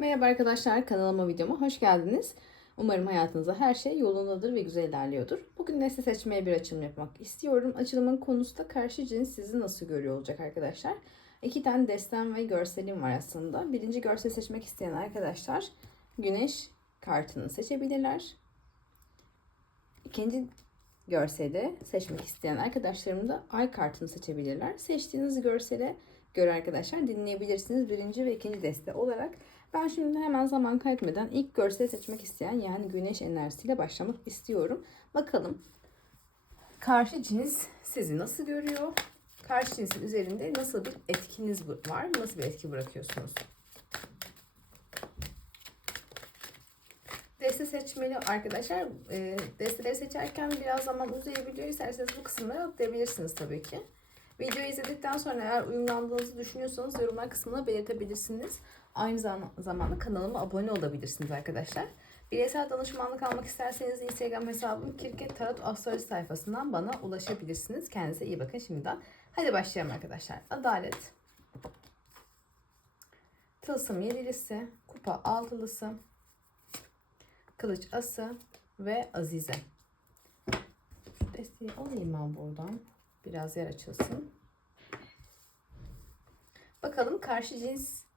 Merhaba arkadaşlar, kanalıma videoma hoş geldiniz. Umarım hayatınızda her şey yolundadır ve güzel ilerliyordur. Bugün nesne seçmeye bir açılım yapmak istiyorum. Açılımın konusu da karşı cins sizi nasıl görüyor olacak arkadaşlar. İki tane destem ve görselim var aslında. Birinci görsel seçmek isteyen arkadaşlar güneş kartını seçebilirler. İkinci görseli seçmek isteyen arkadaşlarım da ay kartını seçebilirler. Seçtiğiniz görsele göre arkadaşlar dinleyebilirsiniz. Birinci ve ikinci deste olarak. Ben şimdi hemen zaman kaybetmeden ilk görseli seçmek isteyen yani güneş enerjisiyle başlamak istiyorum. Bakalım karşı cins sizi nasıl görüyor? Karşı cinsin üzerinde nasıl bir etkiniz var? Nasıl bir etki bırakıyorsunuz? Deste seçmeli arkadaşlar. E, desteleri seçerken biraz zaman uzayabiliyor. İsterseniz bu kısımları atlayabilirsiniz tabii ki. Videoyu izledikten sonra eğer uyumlandığınızı düşünüyorsanız yorumlar kısmına belirtebilirsiniz. Aynı zamanda kanalıma abone olabilirsiniz arkadaşlar. Bireysel danışmanlık almak isterseniz Instagram hesabım Kirket Tarot Astroloji sayfasından bana ulaşabilirsiniz. Kendinize iyi bakın şimdiden. Hadi başlayalım arkadaşlar. Adalet. Tılsım yedilisi. Kupa altılısı. Kılıç ası ve azize. Şu desteği alayım ben buradan. Biraz yer açılsın. Bakalım karşı cins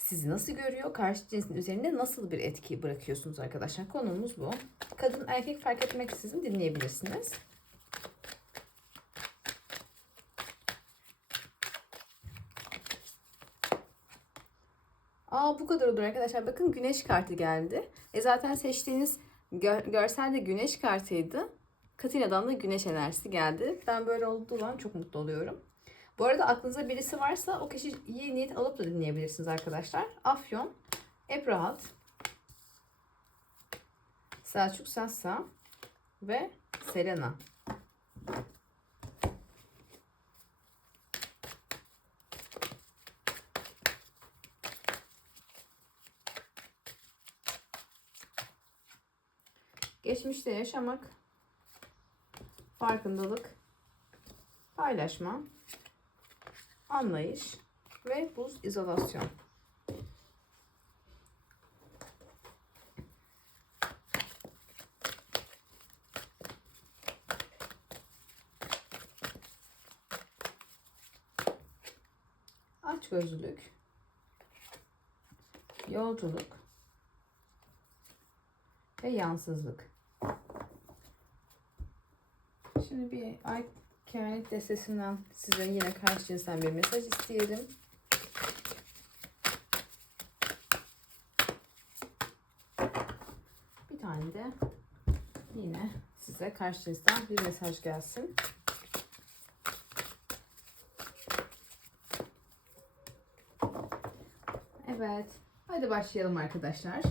sizi nasıl görüyor? Karşı cinsin üzerinde nasıl bir etki bırakıyorsunuz arkadaşlar? Konumuz bu. Kadın erkek fark etmeksizin dinleyebilirsiniz. Aa bu kadar olur arkadaşlar. Bakın güneş kartı geldi. E zaten seçtiğiniz gör, görsel de güneş kartıydı. Katina'dan da güneş enerjisi geldi. Ben böyle olduğu zaman çok mutlu oluyorum. Bu arada aklınızda birisi varsa o kişiyi niyet alıp da dinleyebilirsiniz arkadaşlar. Afyon, Ebrahat, Selçuk Sassa ve Selena. Geçmişte yaşamak, farkındalık, paylaşma, anlayış ve buz izolasyon. Açgözlülük, yolculuk ve yansızlık. Şimdi bir kehanet destesinden size yine karşı cinsten bir mesaj isteyelim. Bir tane de yine size karşı cinsten bir mesaj gelsin. Evet. Hadi başlayalım arkadaşlar.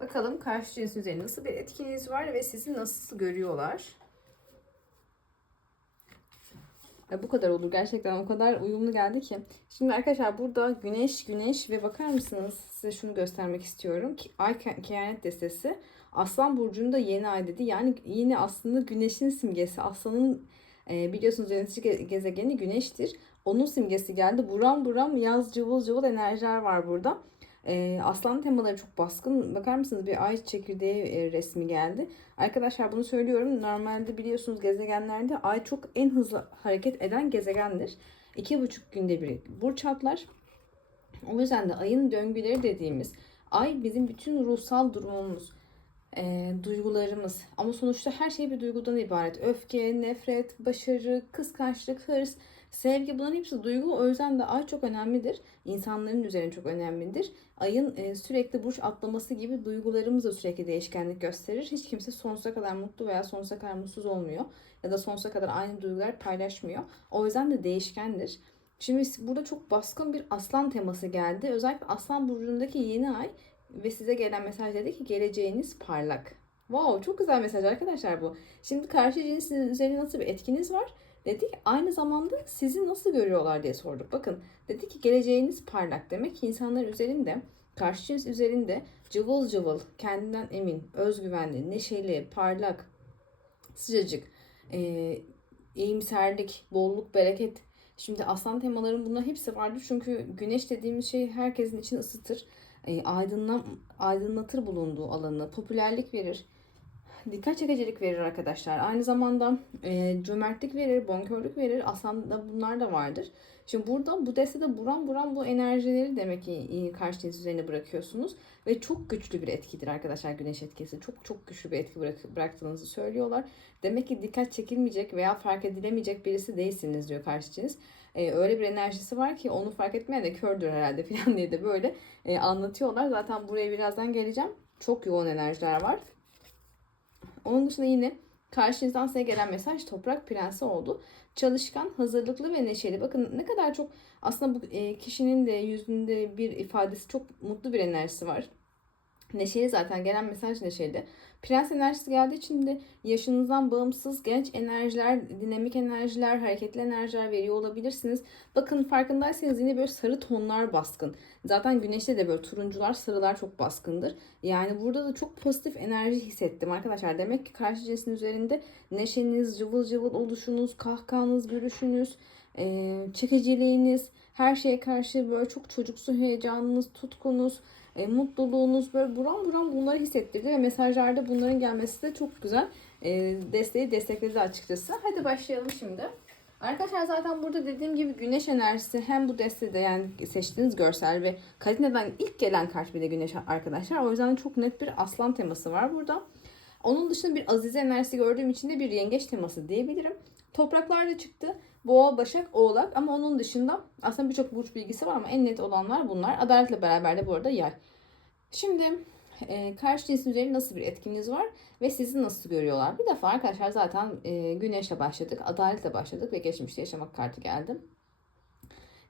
Bakalım karşı cins üzerinde nasıl bir etkiniz var ve sizi nasıl görüyorlar. Ya bu kadar olur gerçekten o kadar uyumlu geldi ki. Şimdi arkadaşlar burada güneş güneş ve bakar mısınız size şunu göstermek istiyorum ki ay kehanet destesi Aslan burcunda yeni ay dedi. Yani yine aslında güneşin simgesi. Aslanın e, biliyorsunuz yönetici gezegeni güneştir. Onun simgesi geldi. Buram buram yaz cıvıl cıvıl enerjiler var burada. E, aslan temaları çok baskın. Bakar mısınız bir ay çekirdeği e, resmi geldi. Arkadaşlar bunu söylüyorum. Normalde biliyorsunuz gezegenlerde ay çok en hızlı hareket eden gezegendir. İki buçuk günde bir burç atlar. O yüzden de ayın döngüleri dediğimiz ay bizim bütün ruhsal durumumuz, e, duygularımız ama sonuçta her şey bir duygudan ibaret. Öfke, nefret, başarı, kıskançlık, hırs, sevgi bunların hepsi duygu. O yüzden de ay çok önemlidir. İnsanların üzerine çok önemlidir. Ayın e, sürekli burç atlaması gibi duygularımız da sürekli değişkenlik gösterir. Hiç kimse sonsuza kadar mutlu veya sonsuza kadar mutsuz olmuyor. Ya da sonsuza kadar aynı duygular paylaşmıyor. O yüzden de değişkendir. Şimdi burada çok baskın bir aslan teması geldi. Özellikle aslan burcundaki yeni ay ve size gelen mesaj dedi ki geleceğiniz parlak. Wow çok güzel mesaj arkadaşlar bu. Şimdi karşı cinsin üzerine nasıl bir etkiniz var? Dedik aynı zamanda sizi nasıl görüyorlar diye sorduk. Bakın dedi ki geleceğiniz parlak. Demek ki insanlar üzerinde karşı cins üzerinde cıvıl cıvıl, kendinden emin, özgüvenli, neşeli, parlak, sıcacık, e, iyimserlik, bolluk, bereket Şimdi aslan temaların bunların hepsi vardır. Çünkü güneş dediğimiz şey herkesin içini ısıtır. E, aydınlan, aydınlatır bulunduğu alanı. Popülerlik verir. Dikkat çekicilik verir arkadaşlar. Aynı zamanda e, cömertlik verir, bonkörlük verir. Aslında bunlar da vardır. Şimdi burada bu destede buran buran bu enerjileri demek ki e, karşı cins üzerine bırakıyorsunuz. Ve çok güçlü bir etkidir arkadaşlar güneş etkisi. Çok çok güçlü bir etki bırak, bıraktığınızı söylüyorlar. Demek ki dikkat çekilmeyecek veya fark edilemeyecek birisi değilsiniz diyor karşı cins. Ee, öyle bir enerjisi var ki onu fark etmeyen de kördür herhalde falan diye de böyle e, anlatıyorlar. Zaten buraya birazdan geleceğim. Çok yoğun enerjiler var. Onun dışında yine karşı insan size gelen mesaj toprak prensi oldu. Çalışkan, hazırlıklı ve neşeli. Bakın ne kadar çok aslında bu e, kişinin de yüzünde bir ifadesi çok mutlu bir enerjisi var. Neşeli zaten gelen mesaj neşeli. Prens enerjisi geldiği için de yaşınızdan bağımsız genç enerjiler, dinamik enerjiler, hareketli enerjiler veriyor olabilirsiniz. Bakın farkındaysanız yine böyle sarı tonlar baskın. Zaten güneşte de böyle turuncular, sarılar çok baskındır. Yani burada da çok pozitif enerji hissettim arkadaşlar. Demek ki karşı cinsin üzerinde neşeniz, cıvıl cıvıl oluşunuz, kahkahanız, gülüşünüz, çekiciliğiniz, her şeye karşı böyle çok çocuksu heyecanınız, tutkunuz, e, mutluluğunuz böyle buram buram bunları hissettirdi ve mesajlarda bunların gelmesi de çok güzel e, desteği destekledi açıkçası. Hadi başlayalım şimdi. Arkadaşlar zaten burada dediğim gibi güneş enerjisi hem bu destede yani seçtiğiniz görsel ve Kalina'dan ilk gelen kart bir de güneş arkadaşlar. O yüzden çok net bir aslan teması var burada. Onun dışında bir azize enerjisi gördüğüm için de bir yengeç teması diyebilirim. Topraklar da çıktı. Boğa, Başak, Oğlak ama onun dışında aslında birçok burç bilgisi var ama en net olanlar bunlar. Adaletle beraber de bu arada yay. Şimdi e, karşı cinsin üzerinde nasıl bir etkiniz var ve sizi nasıl görüyorlar? Bir defa arkadaşlar zaten e, güneşle başladık, adaletle başladık ve geçmişte yaşamak kartı geldi.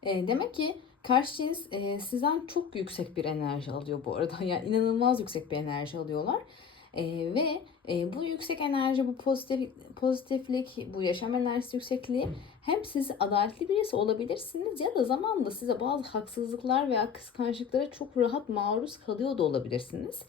E, demek ki karşı cins e, sizden çok yüksek bir enerji alıyor bu arada. Yani inanılmaz yüksek bir enerji alıyorlar. E, ve e, bu yüksek enerji, bu pozitif pozitiflik, bu yaşam enerjisi yüksekliği hem siz adaletli birisi olabilirsiniz ya da zamanla size bazı haksızlıklar veya kıskançlıklara çok rahat maruz kalıyor da olabilirsiniz.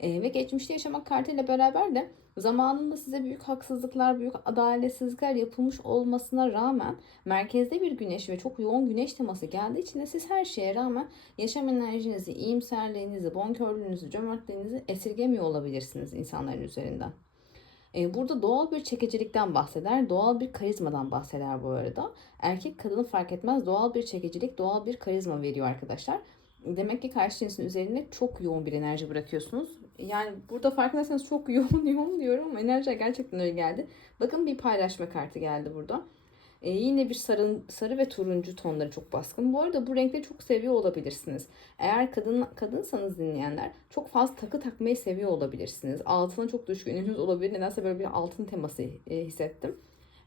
E, ve geçmişte yaşamak kartıyla beraber de zamanında size büyük haksızlıklar, büyük adaletsizlikler yapılmış olmasına rağmen merkezde bir güneş ve çok yoğun güneş teması geldiği için de siz her şeye rağmen yaşam enerjinizi, iyimserliğinizi, bonkörlüğünüzü, cömertliğinizi esirgemiyor olabilirsiniz insanların üzerinden. E, burada doğal bir çekicilikten bahseder, doğal bir karizmadan bahseder bu arada. Erkek kadını fark etmez doğal bir çekicilik, doğal bir karizma veriyor arkadaşlar. Demek ki karşı cinsin üzerine çok yoğun bir enerji bırakıyorsunuz. Yani burada farkındaysanız çok yoğun yoğun diyorum ama enerji gerçekten öyle geldi. Bakın bir paylaşma kartı geldi burada. Ee, yine bir sarı, sarı ve turuncu tonları çok baskın. Bu arada bu renkleri çok seviyor olabilirsiniz. Eğer kadın kadınsanız dinleyenler çok fazla takı takmayı seviyor olabilirsiniz. Altına çok düşkününüz olabilir. Nedense böyle bir altın teması e, hissettim.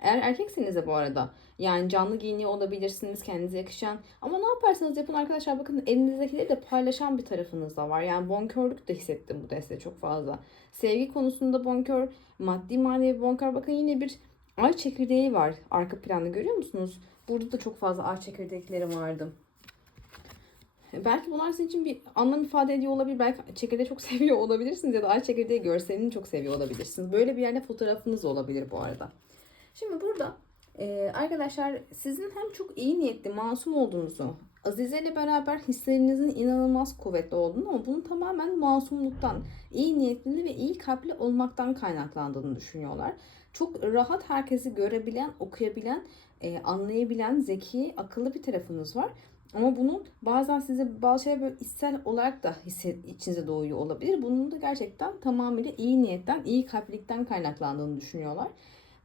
Eğer erkekseniz de bu arada yani canlı giyiniyor olabilirsiniz kendinize yakışan. Ama ne yaparsanız yapın arkadaşlar bakın elinizdekileri de paylaşan bir tarafınız da var. Yani bonkörlük de hissettim bu deste çok fazla. Sevgi konusunda bonkör, maddi manevi bonkör. Bakın yine bir ay çekirdeği var arka planda görüyor musunuz? Burada da çok fazla ay çekirdekleri vardı. Belki bunlar sizin için bir anlam ifade ediyor olabilir. Belki çekirdeği çok seviyor olabilirsiniz ya da ay çekirdeği görselini çok seviyor olabilirsiniz. Böyle bir yerde fotoğrafınız olabilir bu arada. Şimdi burada e, arkadaşlar sizin hem çok iyi niyetli, masum olduğunuzu, Azize ile beraber hislerinizin inanılmaz kuvvetli olduğunu ama bunun tamamen masumluktan, iyi niyetli ve iyi kalpli olmaktan kaynaklandığını düşünüyorlar. Çok rahat herkesi görebilen, okuyabilen, e, anlayabilen, zeki, akıllı bir tarafınız var. Ama bunun bazen size bazı şeyler böyle içsel olarak da hisset, içinize doğuyor olabilir. Bunun da gerçekten tamamıyla iyi niyetten, iyi kalplikten kaynaklandığını düşünüyorlar.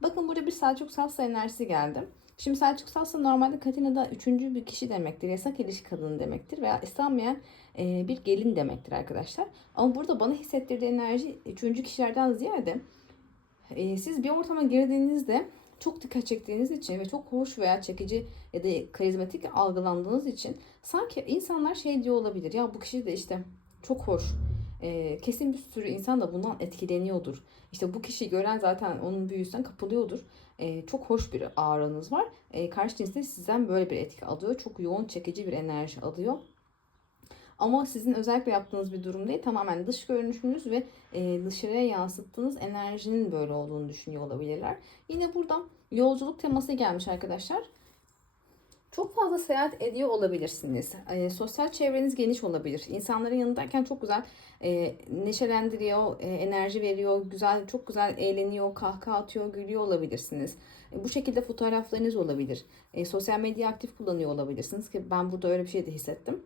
Bakın burada bir Selçuk Safsa enerjisi geldi. Şimdi Selçuk Safsa normalde Katina'da üçüncü bir kişi demektir. Yasak ilişki kadını demektir veya istenmeyen e, bir gelin demektir arkadaşlar. Ama burada bana hissettirdiği enerji üçüncü kişilerden ziyade e, siz bir ortama girdiğinizde çok dikkat çektiğiniz için ve çok hoş veya çekici ya da karizmatik algılandığınız için sanki insanlar şey diyor olabilir. Ya bu kişi de işte çok hoş. E, kesin bir sürü insan da bundan etkileniyordur. İşte bu kişiyi gören zaten onun büyüsünden kapılıyordur. E, çok hoş bir ağrınız var. E, karşı cinste sizden böyle bir etki alıyor. Çok yoğun çekici bir enerji alıyor. Ama sizin özellikle yaptığınız bir durum değil. Tamamen dış görünüşünüz ve e, dışarıya yansıttığınız enerjinin böyle olduğunu düşünüyor olabilirler. Yine burada yolculuk teması gelmiş arkadaşlar. Çok fazla seyahat ediyor olabilirsiniz. E, sosyal çevreniz geniş olabilir. İnsanların yanındayken çok güzel e, neşelendiriyor, e, enerji veriyor, güzel, çok güzel eğleniyor, kahkaha atıyor, gülüyor olabilirsiniz. E, bu şekilde fotoğraflarınız olabilir. E, sosyal medya aktif kullanıyor olabilirsiniz ki ben burada öyle bir şey de hissettim.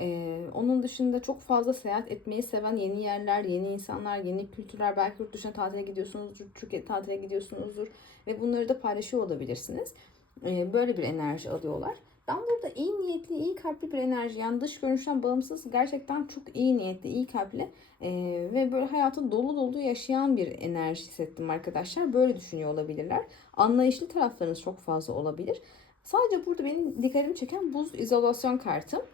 Ee, onun dışında çok fazla seyahat etmeyi seven yeni yerler, yeni insanlar, yeni kültürler, belki yurt dışına tatile gidiyorsunuzdur, Türkiye tatile gidiyorsunuzdur ve bunları da paylaşıyor olabilirsiniz. Ee, böyle bir enerji alıyorlar. Ben burada iyi niyetli, iyi kalpli bir enerji, yani dış görünüşten bağımsız gerçekten çok iyi niyetli, iyi kalpli e, ve böyle hayatı dolu dolu yaşayan bir enerji hissettim arkadaşlar. Böyle düşünüyor olabilirler. Anlayışlı taraflarınız çok fazla olabilir. Sadece burada benim dikkatimi çeken buz izolasyon kartı.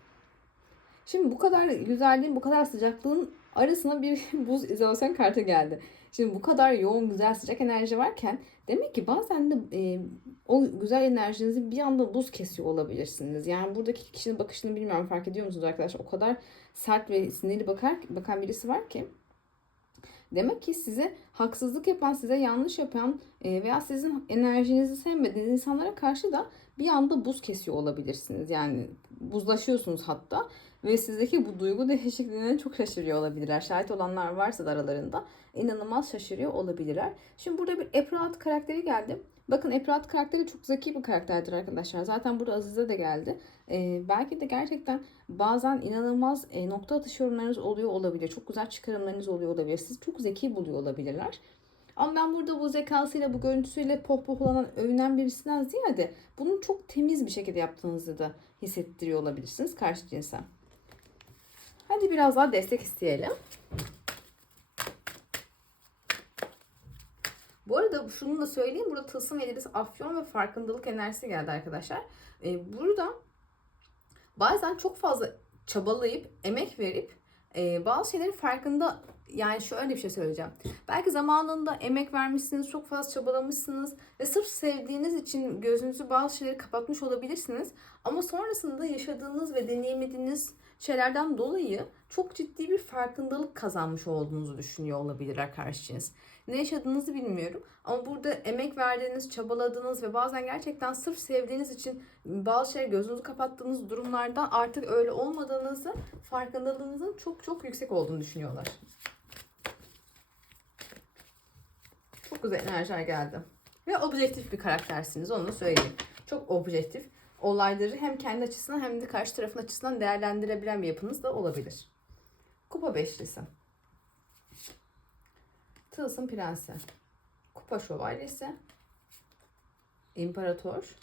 Şimdi bu kadar güzelliğin, bu kadar sıcaklığın arasına bir buz izolasyon kartı geldi. Şimdi bu kadar yoğun, güzel, sıcak enerji varken demek ki bazen de e, o güzel enerjinizi bir anda buz kesiyor olabilirsiniz. Yani buradaki kişinin bakışını bilmiyorum fark ediyor musunuz arkadaşlar? O kadar sert ve sinirli bakar, bakan birisi var ki. Demek ki size haksızlık yapan, size yanlış yapan e, veya sizin enerjinizi sevmediğiniz insanlara karşı da bir anda buz kesiyor olabilirsiniz. Yani buzlaşıyorsunuz hatta ve sizdeki bu duygu değişikliğine çok şaşırıyor olabilirler. Şahit olanlar varsa da aralarında inanılmaz şaşırıyor olabilirler. Şimdi burada bir Epraat karakteri geldi. Bakın Epraat karakteri çok zeki bir karakterdir arkadaşlar. Zaten burada Azize de geldi. Ee, belki de gerçekten bazen inanılmaz e, nokta atış yorumlarınız oluyor olabilir. Çok güzel çıkarımlarınız oluyor olabilir. Siz çok zeki buluyor olabilirler. Ama ben burada bu zekasıyla, bu görüntüsüyle pohpohlanan, övünen birisinden ziyade bunu çok temiz bir şekilde yaptığınızı da hissettiriyor olabilirsiniz karşı cinse. Hadi biraz daha destek isteyelim. Bu arada şunu da söyleyeyim. Burada tılsım yedisi afyon ve farkındalık enerjisi geldi arkadaşlar. Ee, burada bazen çok fazla çabalayıp, emek verip e, bazı şeylerin farkında yani şöyle bir şey söyleyeceğim. Belki zamanında emek vermişsiniz, çok fazla çabalamışsınız ve sırf sevdiğiniz için gözünüzü bazı şeyleri kapatmış olabilirsiniz. Ama sonrasında yaşadığınız ve deneyimlediğiniz şeylerden dolayı çok ciddi bir farkındalık kazanmış olduğunuzu düşünüyor olabilirler karşınız. Ne yaşadığınızı bilmiyorum ama burada emek verdiğiniz, çabaladığınız ve bazen gerçekten sırf sevdiğiniz için bazı şeyleri gözünüzü kapattığınız durumlarda artık öyle olmadığınızı, farkındalığınızın çok çok yüksek olduğunu düşünüyorlar. Çok güzel enerjiler geldi. Ve objektif bir karaktersiniz onu söyleyeyim. Çok objektif. Olayları hem kendi açısından hem de karşı tarafın açısından değerlendirebilen bir yapınız da olabilir. Kupa beşlisi. Tılsım prensi. Kupa şövalyesi. İmparator.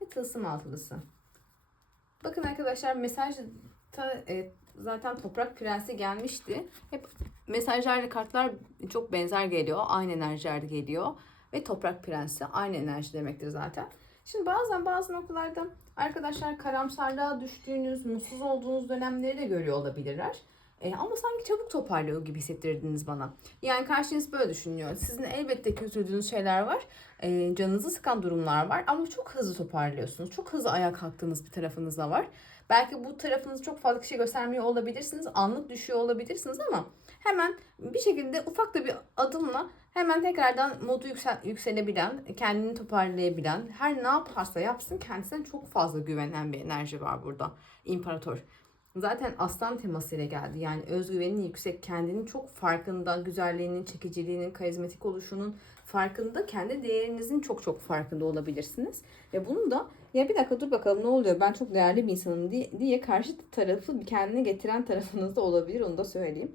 Ve tılsım altılısı. Bakın arkadaşlar mesajda e, zaten toprak prensi gelmişti. Hep mesajlarla kartlar çok benzer geliyor. Aynı enerjilerde geliyor. Ve toprak prensi aynı enerji demektir zaten. Şimdi bazen bazı noktalarda arkadaşlar karamsarlığa düştüğünüz, mutsuz olduğunuz dönemleri de görüyor olabilirler. E, ama sanki çabuk toparlıyor gibi hissettirdiniz bana. Yani karşınız böyle düşünüyor. Sizin elbette ki üzüldüğünüz şeyler var. E, canınızı sıkan durumlar var. Ama çok hızlı toparlıyorsunuz. Çok hızlı ayağa kalktığınız bir tarafınız da var. Belki bu tarafınızı çok fazla kişiye göstermiyor olabilirsiniz. Anlık düşüyor olabilirsiniz ama hemen bir şekilde ufak da bir adımla hemen tekrardan modu yüksel, yükselebilen, kendini toparlayabilen, her ne yaparsa yapsın kendisine çok fazla güvenen bir enerji var burada. İmparator. Zaten aslan temasıyla geldi. Yani özgüvenin yüksek, kendinin çok farkında, güzelliğinin, çekiciliğinin, karizmatik oluşunun farkında, kendi değerinizin çok çok farkında olabilirsiniz. Ve bunu da ya bir dakika dur bakalım ne oluyor ben çok değerli bir insanım diye, diye karşı tarafı kendine getiren tarafınız da olabilir onu da söyleyeyim.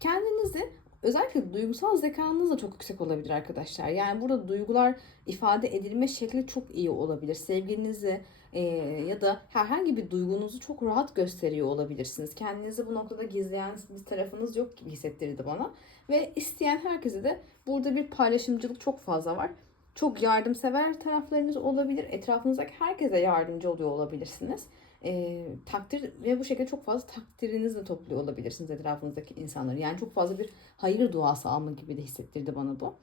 Kendinizi özellikle duygusal zekanız da çok yüksek olabilir arkadaşlar. Yani burada duygular ifade edilme şekli çok iyi olabilir. Sevginizi e, ya da herhangi bir duygunuzu çok rahat gösteriyor olabilirsiniz. Kendinizi bu noktada gizleyen bir tarafınız yok gibi hissettirdi bana. Ve isteyen herkese de burada bir paylaşımcılık çok fazla var. Çok yardımsever taraflarınız olabilir. Etrafınızdaki herkese yardımcı oluyor olabilirsiniz e, takdir ve bu şekilde çok fazla takdirinizi de topluyor olabilirsiniz etrafınızdaki insanları. Yani çok fazla bir hayır duası alma gibi de hissettirdi bana bu.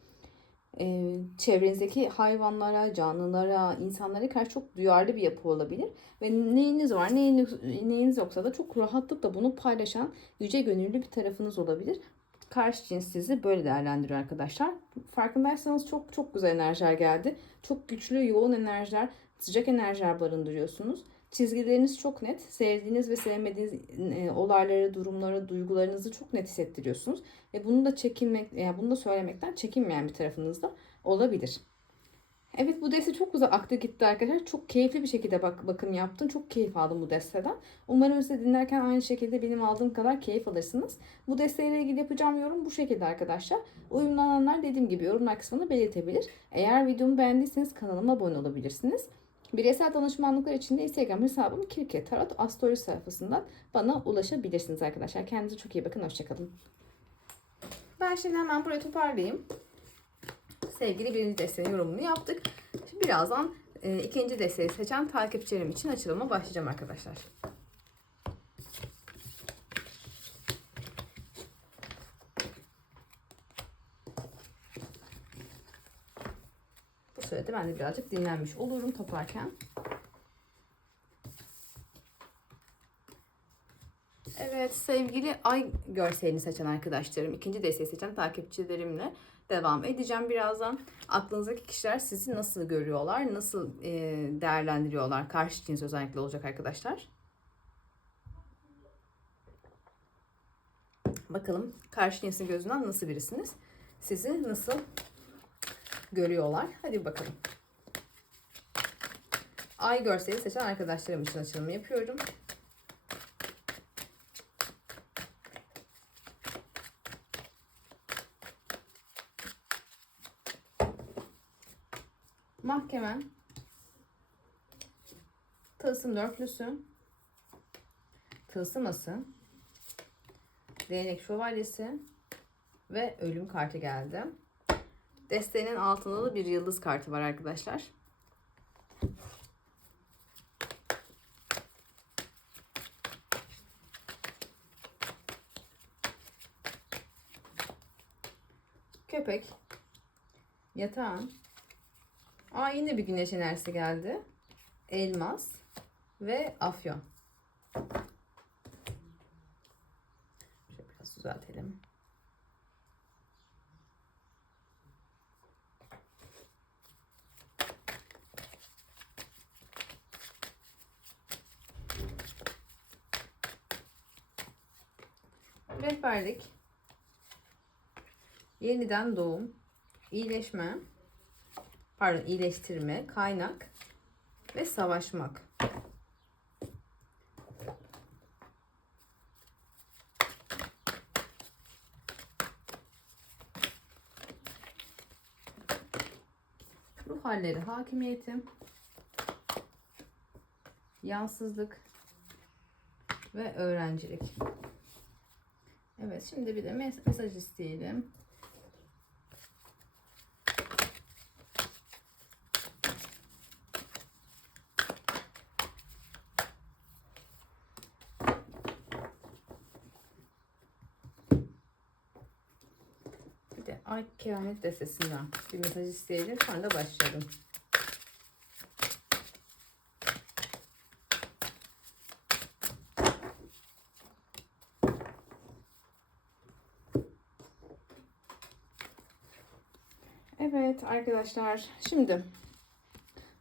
E, çevrenizdeki hayvanlara, canlılara, insanlara karşı çok duyarlı bir yapı olabilir. Ve neyiniz var, neyiniz, neyiniz yoksa da çok rahatlıkla bunu paylaşan yüce gönüllü bir tarafınız olabilir. karşı cins sizi böyle değerlendiriyor arkadaşlar. Farkındaysanız çok çok güzel enerjiler geldi. Çok güçlü, yoğun enerjiler, sıcak enerjiler barındırıyorsunuz. Çizgileriniz çok net. Sevdiğiniz ve sevmediğiniz e, olayları, durumları, duygularınızı çok net hissettiriyorsunuz. Ve bunu da çekinmek, yani bunu da söylemekten çekinmeyen bir tarafınız da olabilir. Evet bu deste çok güzel aktı gitti arkadaşlar. Çok keyifli bir şekilde bak bakım yaptım. Çok keyif aldım bu desteden. Umarım siz dinlerken aynı şekilde benim aldığım kadar keyif alırsınız. Bu desteyle ilgili yapacağım yorum bu şekilde arkadaşlar. Uyumlananlar dediğim gibi yorumlar kısmında belirtebilir. Eğer videomu beğendiyseniz kanalıma abone olabilirsiniz. Bireysel danışmanlıklar için de Instagram hesabım Kirke Tarot Astroloji sayfasından bana ulaşabilirsiniz arkadaşlar. Kendinize çok iyi bakın. Hoşçakalın. Ben şimdi hemen burayı toparlayayım sevgili birinci desteğin yorumunu yaptık. Şimdi birazdan e, ikinci desteği seçen takipçilerim için açılıma başlayacağım arkadaşlar. Sürede ben de birazcık dinlenmiş olurum toplarken. Evet sevgili ay görselini seçen arkadaşlarım, ikinci desteği seçen takipçilerimle devam edeceğim birazdan. Aklınızdaki kişiler sizi nasıl görüyorlar, nasıl e, değerlendiriyorlar? Karşı cins özellikle olacak arkadaşlar. Bakalım karşı cinsin gözünden nasıl birisiniz? Sizi nasıl görüyorlar? Hadi bakalım. Ay görseli seçen arkadaşlarım için açılımı yapıyorum. Mahkeme. Tılsım dörtlüsü. Tılsıması. Değnek şövalyesi. Ve ölüm kartı geldi. Desteğinin altında da bir yıldız kartı var arkadaşlar. Köpek. Yatağın. Aa yine bir güneş enerjisi geldi. Elmas ve afyon. Şöyle biraz düzeltelim. Rehberlik, yeniden doğum, iyileşme, pardon iyileştirme, kaynak ve savaşmak. Ruh halleri hakimiyeti, yansızlık ve öğrencilik. Evet şimdi bir de mesaj isteyelim. Bir de Ay Kehanet destesinden bir mesaj isteyelim. Sonra da başlayalım. Evet arkadaşlar şimdi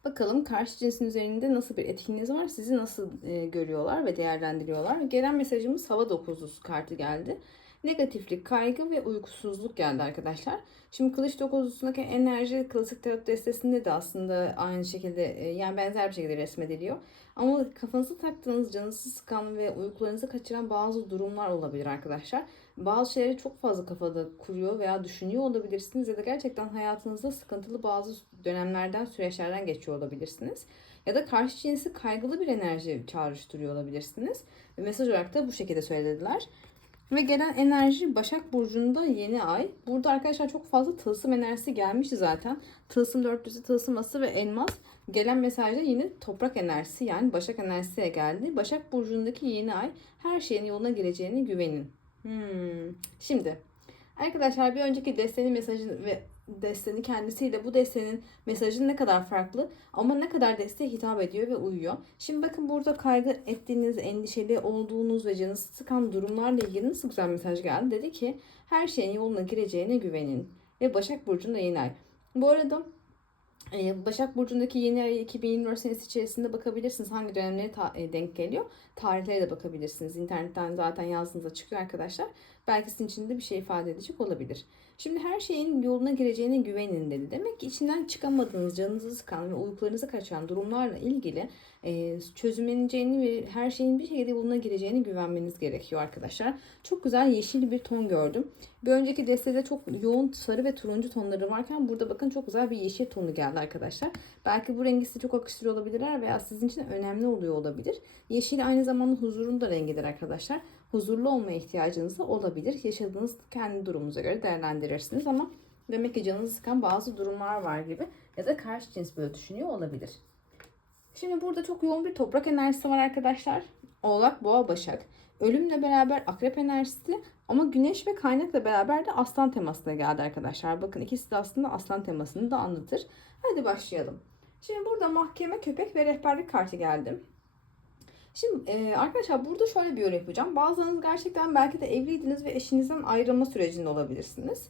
bakalım karşı cinsin üzerinde nasıl bir etkiniz var sizi nasıl e, görüyorlar ve değerlendiriyorlar. Gelen mesajımız hava dokuzlusu kartı geldi. Negatiflik, kaygı ve uykusuzluk geldi arkadaşlar. Şimdi kılıç dokuzlusundaki enerji klasik tarot destesinde de aslında aynı şekilde e, yani benzer bir şekilde resmediliyor. Ama kafanızı taktığınız, canınızı sıkan ve uykularınızı kaçıran bazı durumlar olabilir arkadaşlar. Bazı şeyleri çok fazla kafada kuruyor veya düşünüyor olabilirsiniz ya da gerçekten hayatınızda sıkıntılı bazı dönemlerden, süreçlerden geçiyor olabilirsiniz. Ya da karşı cinsi kaygılı bir enerji çağrıştırıyor olabilirsiniz. Mesaj olarak da bu şekilde söylediler. Ve gelen enerji Başak Burcu'nda yeni ay. Burada arkadaşlar çok fazla tılsım enerjisi gelmişti zaten. Tılsım dörtlüsü, tılsıması ve elmas. Gelen mesajda yine toprak enerjisi yani Başak enerjisiye geldi. Başak Burcu'ndaki yeni ay her şeyin yoluna gireceğine güvenin. Hmm. Şimdi arkadaşlar bir önceki desteğin mesajı ve desteni kendisiyle bu destenin mesajı ne kadar farklı ama ne kadar desteğe hitap ediyor ve uyuyor. Şimdi bakın burada kaygı ettiğiniz, endişeli olduğunuz ve canınızı sıkan durumlarla ilgili nasıl güzel mesaj geldi. Dedi ki her şeyin yoluna gireceğine güvenin. Ve Başak Burcu'nda yeni ay. Bu arada Başak Burcu'ndaki yeni ay 2024 senesi içerisinde bakabilirsiniz. Hangi dönemlere e, denk geliyor. Tarihlere de bakabilirsiniz. İnternetten zaten yazdığınızda çıkıyor arkadaşlar. Belki sizin için de bir şey ifade edecek olabilir. Şimdi her şeyin yoluna gireceğine güvenin dedi. Demek ki içinden çıkamadığınız, canınızı sıkan ve uykularınızı kaçan durumlarla ilgili e, çözümleneceğini ve her şeyin bir şekilde yoluna gireceğine güvenmeniz gerekiyor arkadaşlar. Çok güzel yeşil bir ton gördüm. Bir önceki destede çok yoğun sarı ve turuncu tonları varken burada bakın çok güzel bir yeşil tonu geldi arkadaşlar. Belki bu rengi size çok akıştırıyor olabilirler veya sizin için önemli oluyor olabilir. Yeşil aynı zamanda huzurun da rengidir arkadaşlar. Huzurlu olmaya ihtiyacınız da olabilir. Yaşadığınız kendi durumunuza göre değerlendirirsiniz ama demek ki canınızı sıkan bazı durumlar var gibi ya da karşı cins böyle düşünüyor olabilir. Şimdi burada çok yoğun bir toprak enerjisi var arkadaşlar. Oğlak, Boğa, Başak. Ölümle beraber akrep enerjisi ama güneş ve kaynakla beraber de aslan temasına geldi arkadaşlar. Bakın ikisi de aslında aslan temasını da anlatır. Hadi başlayalım. Şimdi burada mahkeme, köpek ve rehberlik kartı geldi. Şimdi e, arkadaşlar burada şöyle bir yorum yapacağım. Bazılarınız gerçekten belki de evliydiniz ve eşinizden ayrılma sürecinde olabilirsiniz.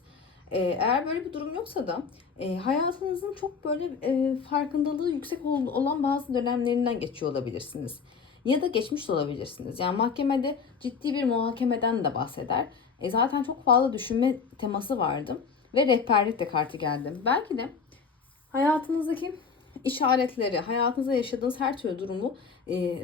E, eğer böyle bir durum yoksa da e, hayatınızın çok böyle e, farkındalığı yüksek ol- olan bazı dönemlerinden geçiyor olabilirsiniz. Ya da geçmiş olabilirsiniz. Yani mahkemede ciddi bir muhakemeden de bahseder. E, zaten çok fazla düşünme teması vardı. Ve rehberlik de kartı geldi. Belki de hayatınızdaki işaretleri, hayatınızda yaşadığınız her türlü durumu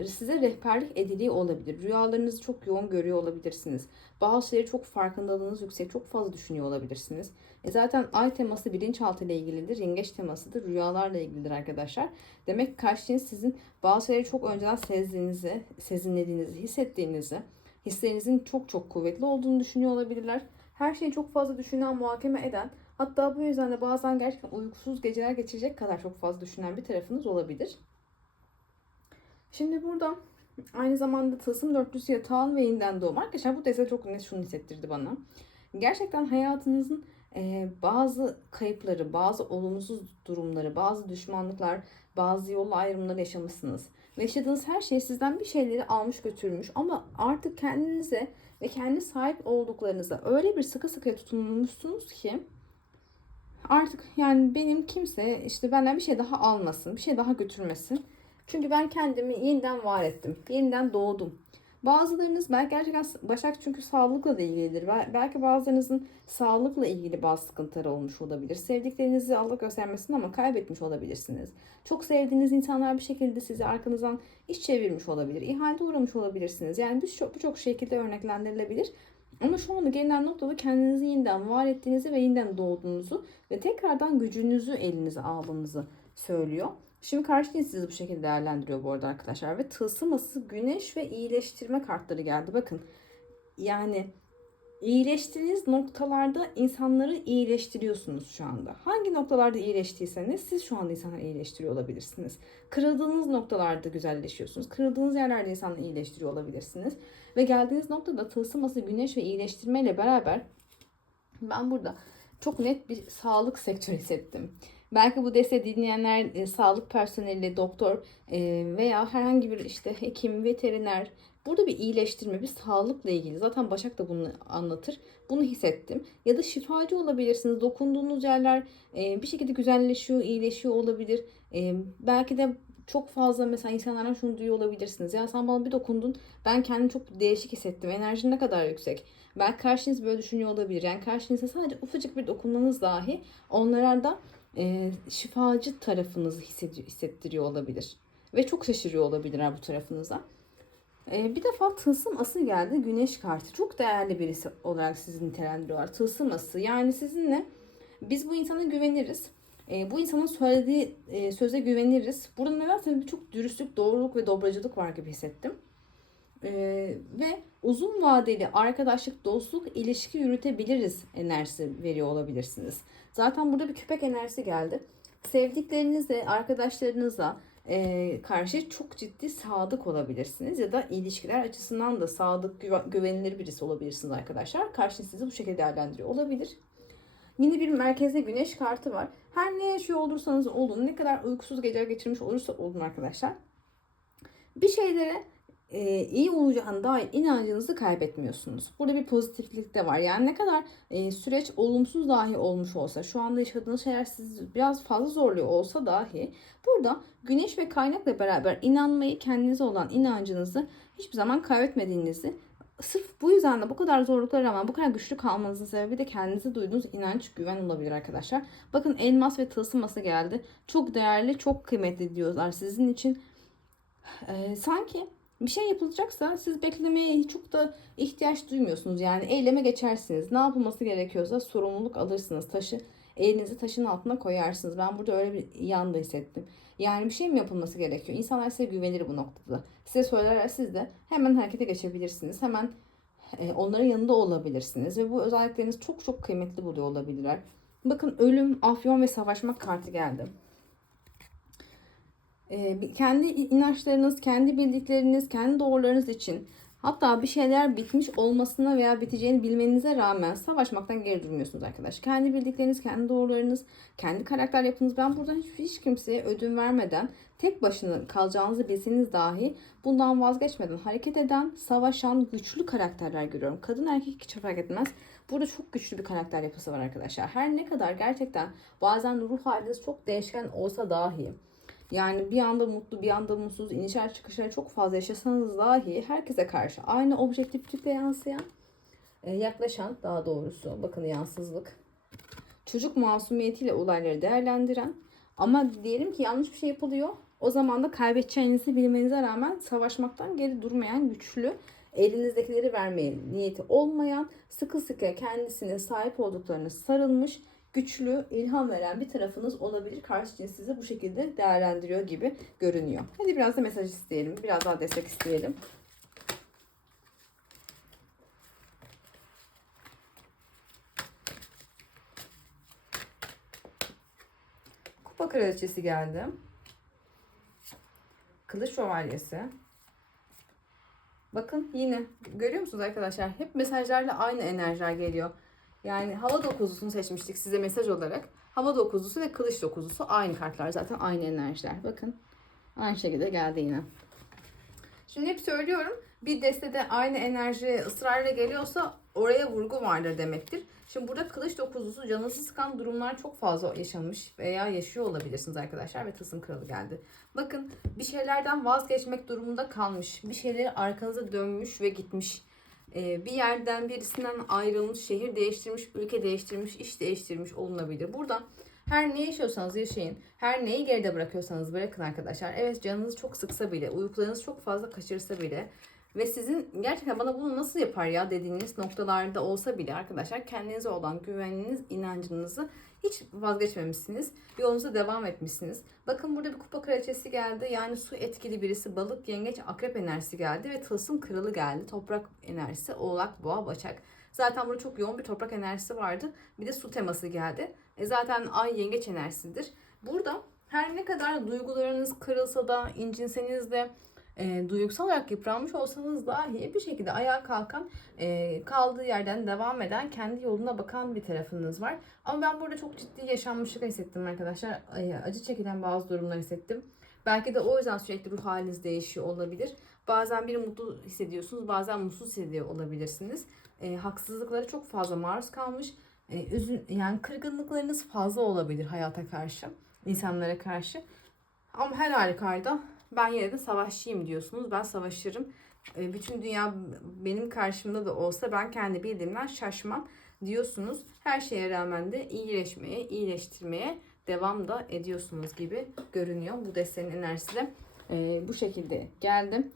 size rehberlik ediliği olabilir. Rüyalarınızı çok yoğun görüyor olabilirsiniz. Bazı şeyleri çok farkındalığınız yüksek, çok fazla düşünüyor olabilirsiniz. E zaten ay teması bilinçaltı ile ilgilidir. Yengeç temasıdır. Rüyalarla ilgilidir arkadaşlar. Demek ki karşı cins sizin bazı şeyleri çok önceden sezdiğinizi, sezinlediğinizi, hissettiğinizi, hislerinizin çok çok kuvvetli olduğunu düşünüyor olabilirler. Her şeyi çok fazla düşünen, muhakeme eden, hatta bu yüzden de bazen gerçekten uykusuz geceler geçirecek kadar çok fazla düşünen bir tarafınız olabilir. Şimdi burada aynı zamanda tılsım dörtlüsü yatağın ve yeniden doğum. Arkadaşlar bu dese çok net şunu hissettirdi bana. Gerçekten hayatınızın e, bazı kayıpları, bazı olumsuz durumları, bazı düşmanlıklar, bazı yol ayrımları yaşamışsınız. Ve yaşadığınız her şey sizden bir şeyleri almış götürmüş ama artık kendinize ve kendi sahip olduklarınıza öyle bir sıkı sıkıya tutunmuşsunuz ki artık yani benim kimse işte benden bir şey daha almasın, bir şey daha götürmesin. Çünkü ben kendimi yeniden var ettim. Yeniden doğdum. Bazılarınız belki gerçekten Başak çünkü sağlıkla da ilgilidir. Bel- Belki bazılarınızın sağlıkla ilgili bazı sıkıntıları olmuş olabilir. Sevdiklerinizi Allah göstermesin ama kaybetmiş olabilirsiniz. Çok sevdiğiniz insanlar bir şekilde sizi arkanızdan iş çevirmiş olabilir. İhalete uğramış olabilirsiniz. Yani birçok birçok şekilde örneklendirilebilir. Ama şu anda gelinen noktada kendinizi yeniden var ettiğinizi ve yeniden doğduğunuzu ve tekrardan gücünüzü elinize aldığınızı söylüyor. Şimdi karşı cins sizi bu şekilde değerlendiriyor bu arada arkadaşlar. Ve tılsıması güneş ve iyileştirme kartları geldi. Bakın yani iyileştiğiniz noktalarda insanları iyileştiriyorsunuz şu anda. Hangi noktalarda iyileştiyseniz siz şu anda insanları iyileştiriyor olabilirsiniz. Kırıldığınız noktalarda güzelleşiyorsunuz. Kırıldığınız yerlerde insanları iyileştiriyor olabilirsiniz. Ve geldiğiniz noktada tılsıması güneş ve iyileştirme ile beraber ben burada çok net bir sağlık sektörü hissettim. Belki bu desteği dinleyenler e, sağlık personeli, doktor e, veya herhangi bir işte hekim, veteriner burada bir iyileştirme, bir sağlıkla ilgili. Zaten Başak da bunu anlatır. Bunu hissettim. Ya da şifacı olabilirsiniz. Dokunduğunuz yerler e, bir şekilde güzelleşiyor, iyileşiyor olabilir. E, belki de çok fazla mesela insanlardan şunu duyuyor olabilirsiniz. Ya sen bana bir dokundun. Ben kendimi çok değişik hissettim. Enerjin ne kadar yüksek. Belki karşınız böyle düşünüyor olabilir. Yani karşınıza sadece ufacık bir dokunmanız dahi onlara e, şifacı tarafınızı hissettiriyor olabilir. Ve çok şaşırıyor olabilirler bu tarafınıza. E, bir defa tılsım ası geldi. Güneş kartı. Çok değerli birisi olarak sizi nitelendiriyorlar. Tılsım ası. Yani sizinle biz bu insana güveniriz. E, bu insanın söylediği e, söze güveniriz. Burada nedense birçok dürüstlük, doğruluk ve dobracılık var gibi hissettim. E, ve uzun vadeli arkadaşlık, dostluk, ilişki yürütebiliriz enerjisi veriyor olabilirsiniz. Zaten burada bir köpek enerjisi geldi. Sevdiklerinizle, arkadaşlarınızla e, karşı çok ciddi sadık olabilirsiniz. Ya da ilişkiler açısından da sadık, güve- güvenilir birisi olabilirsiniz arkadaşlar. Karşı sizi bu şekilde değerlendiriyor olabilir. Yine bir merkezde güneş kartı var. Her ne yaşıyor olursanız olun, ne kadar uykusuz geceler geçirmiş olursa olun arkadaşlar. Bir şeylere e, iyi olacağına dair inancınızı kaybetmiyorsunuz. Burada bir pozitiflik de var. Yani ne kadar e, süreç olumsuz dahi olmuş olsa, şu anda yaşadığınız şeyler sizi biraz fazla zorluyor olsa dahi burada güneş ve kaynakla beraber inanmayı, kendinize olan inancınızı hiçbir zaman kaybetmediğinizi Sırf bu yüzden de bu kadar zorluklara rağmen bu kadar güçlü kalmanızın sebebi de kendinize duyduğunuz inanç, güven olabilir arkadaşlar. Bakın elmas ve tılsım masa geldi. Çok değerli, çok kıymetli diyorlar sizin için. Ee, sanki bir şey yapılacaksa siz beklemeye çok da ihtiyaç duymuyorsunuz. Yani eyleme geçersiniz. Ne yapılması gerekiyorsa sorumluluk alırsınız. Taşı elinizi taşın altına koyarsınız. Ben burada öyle bir yanda hissettim. Yani bir şey mi yapılması gerekiyor? İnsanlar size güvenir bu noktada. Size söylerler siz de hemen harekete geçebilirsiniz. Hemen e, onların yanında olabilirsiniz. Ve bu özellikleriniz çok çok kıymetli buluyor olabilirler. Bakın ölüm, afyon ve savaşmak kartı geldi. Ee, kendi inançlarınız, kendi bildikleriniz, kendi doğrularınız için hatta bir şeyler bitmiş olmasına veya biteceğini bilmenize rağmen savaşmaktan geri durmuyorsunuz arkadaş. Kendi bildikleriniz, kendi doğrularınız, kendi karakter yapınız. Ben buradan hiç, hiç kimseye ödün vermeden tek başına kalacağınızı bilseniz dahi bundan vazgeçmeden hareket eden, savaşan, güçlü karakterler görüyorum. Kadın erkek hiç fark etmez. Burada çok güçlü bir karakter yapısı var arkadaşlar. Her ne kadar gerçekten bazen ruh haliniz çok değişken olsa dahi yani bir anda mutlu bir anda mutsuz inişler çıkışlar çok fazla yaşasanız dahi herkese karşı aynı objektiflikle yansıyan e, yaklaşan daha doğrusu bakın yansızlık çocuk masumiyetiyle olayları değerlendiren ama diyelim ki yanlış bir şey yapılıyor o zaman da kaybedeceğinizi bilmenize rağmen savaşmaktan geri durmayan güçlü elinizdekileri vermeye niyeti olmayan sıkı sıkı kendisine sahip olduklarını sarılmış güçlü, ilham veren bir tarafınız olabilir. Karşı cins sizi bu şekilde değerlendiriyor gibi görünüyor. Hadi biraz da mesaj isteyelim. Biraz daha destek isteyelim. Kupa kraliçesi geldi. Kılıç şövalyesi. Bakın yine görüyor musunuz arkadaşlar? Hep mesajlarla aynı enerjiler geliyor. Yani hava dokuzlusunu seçmiştik size mesaj olarak. Hava dokuzlusu ve kılıç dokuzlusu aynı kartlar zaten aynı enerjiler. Bakın aynı şekilde geldi yine. Şimdi hep söylüyorum bir destede aynı enerji ısrarla geliyorsa oraya vurgu vardır demektir. Şimdi burada kılıç dokuzlusu canınızı sıkan durumlar çok fazla yaşanmış veya yaşıyor olabilirsiniz arkadaşlar ve tılsım kralı geldi. Bakın bir şeylerden vazgeçmek durumunda kalmış. Bir şeyleri arkanıza dönmüş ve gitmiş bir yerden birisinden ayrılmış, şehir değiştirmiş, ülke değiştirmiş, iş değiştirmiş olunabilir. Burada her ne yaşıyorsanız yaşayın. Her neyi geride bırakıyorsanız bırakın arkadaşlar. Evet canınız çok sıksa bile, uykularınız çok fazla kaçırsa bile ve sizin gerçekten bana bunu nasıl yapar ya dediğiniz noktalarda olsa bile arkadaşlar kendinize olan güveniniz, inancınızı hiç vazgeçmemişsiniz. Yolunuza devam etmişsiniz. Bakın burada bir kupa kraliçesi geldi. Yani su etkili birisi balık, yengeç, akrep enerjisi geldi ve tılsım kralı geldi. Toprak enerjisi, oğlak, boğa, başak. Zaten burada çok yoğun bir toprak enerjisi vardı. Bir de su teması geldi. E zaten ay yengeç enerjisidir. Burada her ne kadar duygularınız kırılsa da, incinseniz de, e, duygusal olarak yıpranmış olsanız dahi bir şekilde ayağa kalkan, e, kaldığı yerden devam eden, kendi yoluna bakan bir tarafınız var. Ama ben burada çok ciddi yaşanmışlık hissettim arkadaşlar. E, acı çekilen bazı durumlar hissettim. Belki de o yüzden sürekli ruh haliniz değişiyor olabilir. Bazen bir mutlu hissediyorsunuz, bazen mutsuz hissediyor olabilirsiniz. E, haksızlıklara çok fazla maruz kalmış. E, üzün, yani kırgınlıklarınız fazla olabilir hayata karşı, insanlara karşı. Ama her halükarda ben yine de savaşçıyım diyorsunuz. Ben savaşırım. E, bütün dünya benim karşımda da olsa ben kendi bildiğimden şaşmam diyorsunuz. Her şeye rağmen de iyileşmeye, iyileştirmeye devam da ediyorsunuz gibi görünüyor. Bu destenin enerjisi de e, bu şekilde geldi.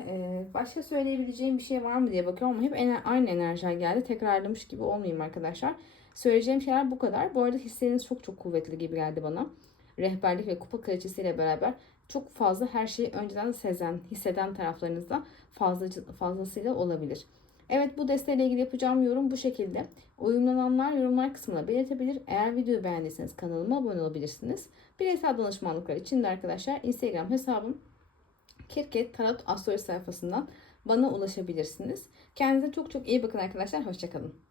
E, başka söyleyebileceğim bir şey var mı diye bakıyorum ama hep aynı enerjiler geldi. Tekrarlamış gibi olmayayım arkadaşlar. Söyleyeceğim şeyler bu kadar. Bu arada hisleriniz çok çok kuvvetli gibi geldi bana. Rehberlik ve kupa kraliçesiyle beraber çok fazla her şeyi önceden sezen, hisseden taraflarınızda fazla, fazlasıyla olabilir. Evet bu desteğiyle ilgili yapacağım yorum bu şekilde. Uyumlananlar yorumlar kısmına belirtebilir. Eğer videoyu beğendiyseniz kanalıma abone olabilirsiniz. Bireysel danışmanlıklar için de arkadaşlar Instagram hesabım Kirket Tarot Astroloji sayfasından bana ulaşabilirsiniz. Kendinize çok çok iyi bakın arkadaşlar. Hoşçakalın.